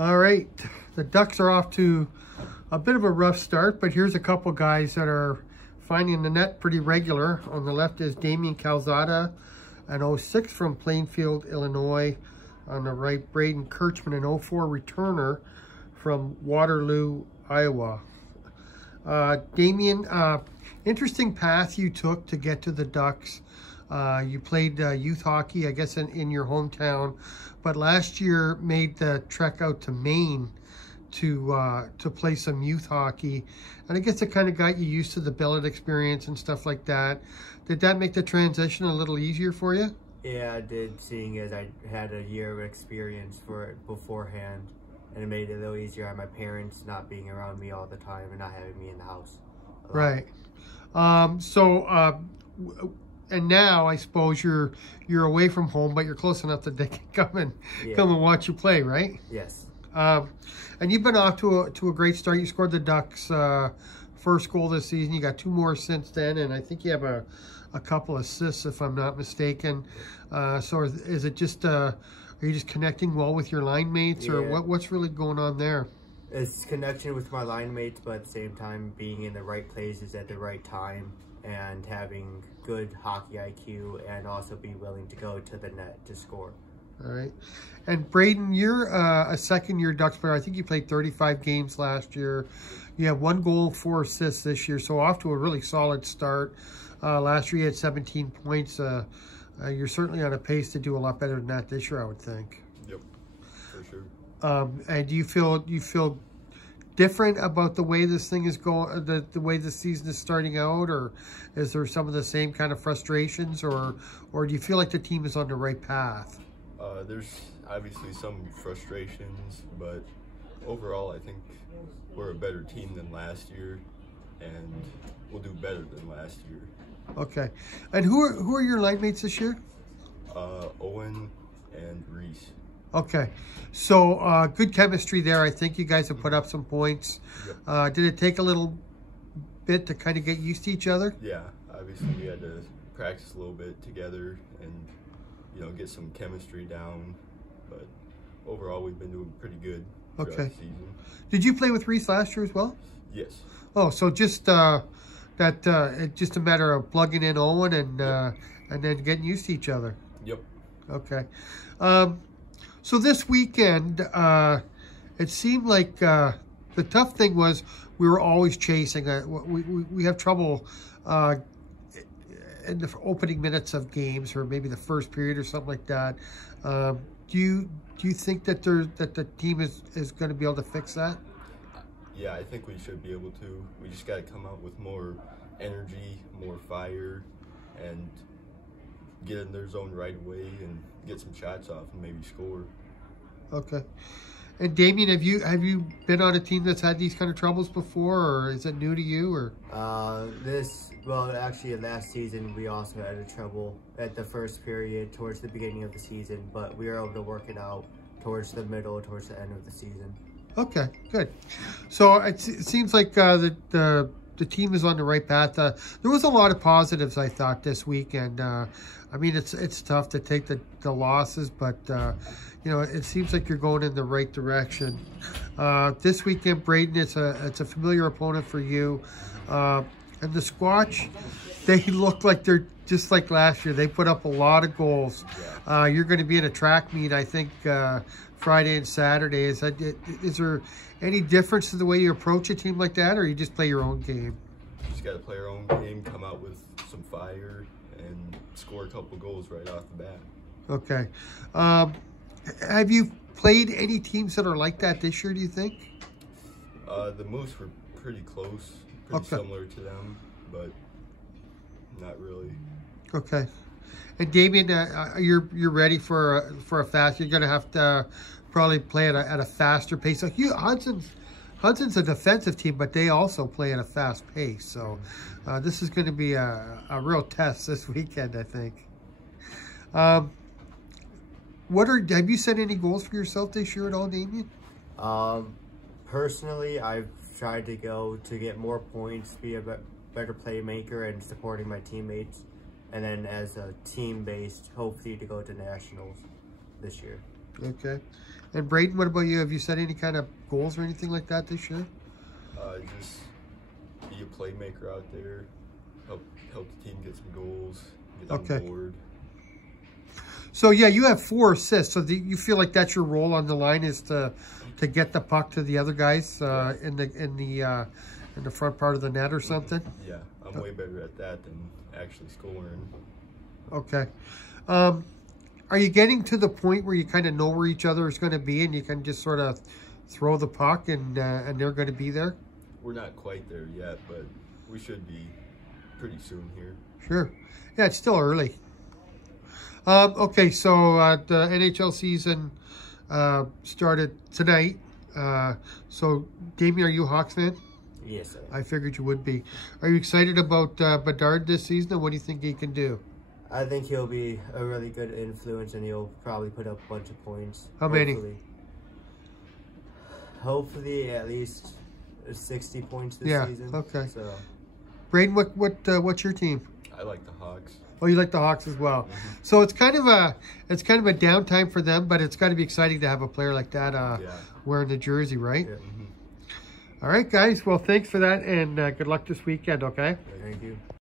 All right, the Ducks are off to a bit of a rough start, but here's a couple guys that are finding the net pretty regular. On the left is Damien Calzada, an 06 from Plainfield, Illinois. On the right, Brayden Kirchmann, an 04 returner from Waterloo, Iowa. Damien, interesting path you took to get to the Ducks. You played youth hockey, I guess, in your hometown, but last year made the trek out to Maine to play some youth hockey. And I guess it kind of got you used to the billet experience and stuff like that. Did that make the transition a little easier for you? Yeah, I did, seeing as I had a year of experience for it beforehand. And it made it a little easier on my parents not being around me all the time and not having me in the house. Right. And now I suppose you're away from home, but you're close enough that they can come and watch you play, right? Yes. And you've been off to a great start. You scored the Ducks' first goal this season. You got 2 more since then, and I think you have a couple assists, if I'm not mistaken. So is it just are you just connecting well with your line mates, or what's really going on there? It's connection with my line mates, but at the same time being in the right places at the right time and having good hockey IQ, and also be willing to go to the net to score. All right. And Brayden, you're a second-year Ducks player. I think you played 35 games last year. You have 1 goal, 4 assists this year, so off to a really solid start. Last year you had 17 points. You're certainly on a pace to do a lot better than that this year, I would think. Yep, for sure. And do you feel different about the way this thing is going, the way the season is starting out, or is there some of the same kind of frustrations, or do you feel like the team is on the right path? There's obviously some frustrations, but overall I think we're a better team than last year, and we'll do better than last year. Okay. And who are your line mates this year? Owen and Reese. Okay. So good chemistry there. I think you guys have put up some points. Yep. Did it take a little bit to kind of get used to each other? Yeah. Obviously we had to practice a little bit together and, you know, get some chemistry down. But overall we've been doing pretty good throughout the season. Did you play with Reese last year as well? Yes. Oh, so just it's just a matter of plugging in Owen and then getting used to each other. Yep. Okay. So this weekend, it seemed like the tough thing was we were always chasing. We have trouble in the opening minutes of games, or maybe the first period or something like that. Do you think that the team is going to be able to fix that? Yeah, I think we should be able to. We just got to come out with more energy, more fire, and get in their zone right away and get some shots off and maybe score. Okay. And Damien, have you been on a team that's had these kind of troubles before, or is it new to you? Or actually last season we also had a trouble at the first period towards the beginning of the season, but we were able to work it out towards the middle, towards the end of the season. Okay, good. So it seems like the team is on the right path. There was a lot of positives, I thought, this weekend. I mean, it's tough to take the losses, but you know, it seems like you're going in the right direction. This weekend, Brayden, it's a familiar opponent for you. And the Squatch, they look like they're just like last year. They put up a lot of goals. You're going to be in a track meet, I think, Friday and Saturday. Is there any difference to the way you approach a team like that, or you just play your own game? Just got to play our own game, come out with some fire, and score a couple goals right off the bat. Okay. Have you played any teams that are like that this year, do you think? The Moose were pretty close, pretty similar to them, but not really. Okay. And Damien, you're ready for a fast. You're going to have to probably play at a faster pace. So Hudson's a defensive team, but they also play at a fast pace. So this is going to be a real test this weekend, I think. Have you set any goals for yourself this year at all, Damien? Personally, I've tried to get more points, be a better playmaker, and supporting my teammates. And then as a team-based, hopefully to go to nationals this year. Okay. And Brayden, what about you? Have you set any kind of goals or anything like that this year? Just be a playmaker out there, help the team get some goals, get on the board. So yeah, you have 4 assists. So you feel like that's your role on the line is to get the puck to the other guys in the front part of the net or something. Yeah, I'm way better at that than actually scoring. Okay. Are you getting to the point where you kind of know where each other is going to be and you can just sort of throw the puck and they're going to be there? We're not quite there yet, but we should be pretty soon here. Sure. Yeah, it's still early. Okay, so the NHL season started tonight. So, Damien, are you a Hawks fan? Yes, sir. I figured you would be. Are you excited about Bedard this season, and what do you think he can do? I think he'll be a really good influence, and he'll probably put up a bunch of points. How many? Hopefully at least 60 points this season. Okay. So, Brayden, what's your team? I like the Hawks. Oh, you like the Hawks as well. So it's kind of a downtime for them, but it's got to be exciting to have a player like that wearing the jersey, right? Yeah. All right, guys. Well, thanks for that, and good luck this weekend. Okay. Thank you.